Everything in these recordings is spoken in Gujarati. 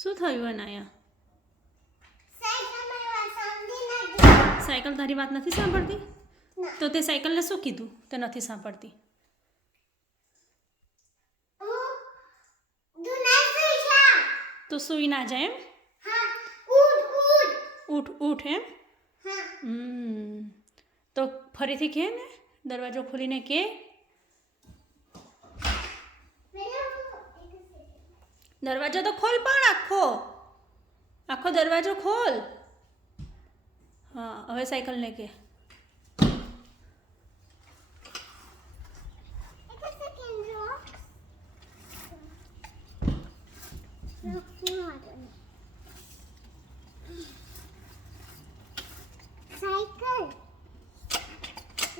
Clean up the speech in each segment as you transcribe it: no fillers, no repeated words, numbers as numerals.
શું થયું અનાયા? સાયકલ તારી વાત નથી સાંભળતી? તો તે સાયકલને શું કીધું તે નથી સાંભળતી? તો સૂઈ ના જાય એમ? ઉઠ ઉઠ એમ? તો ફરીથી કે ને, દરવાજો ખોલીને કે. દરવાજો તો ખોલ, પણ આખો દરવાજો ખોલ. હા, હવે સાયકલને કે.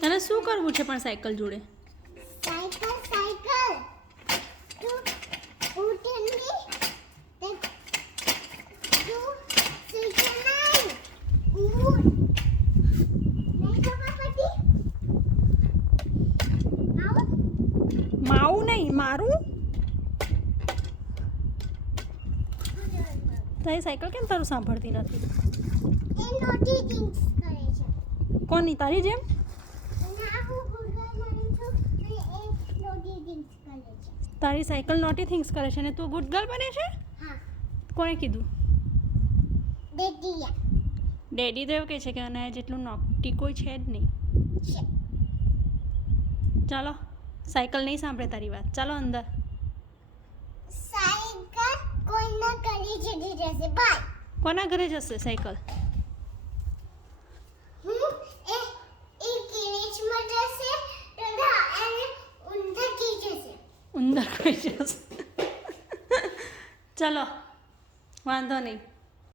તને શું કરવું છે પણ સાયકલ જોડે? માવું નહીં, મારું. તારી સાયકલ કેમ તારું સાંભળતી નથી? કોની? તારી જેમ? તારી સાયકલ નોટી થિંગ્સ કરે છે ને તું ગુડ ગર્લ બને છે? કોણે કીધું? ડેડી તો એવું કહે છે કે અનાયા જેટલું નોટી કોઈ છે જ નહીં. ચાલો, સાયકલ નહીં સાંભળે તારી વાત. ચાલો અંદર. કોના ઘરે જશે સાયકલ? ઉંદર ખાઈ જશે. ચલો, વાંધો નહીં.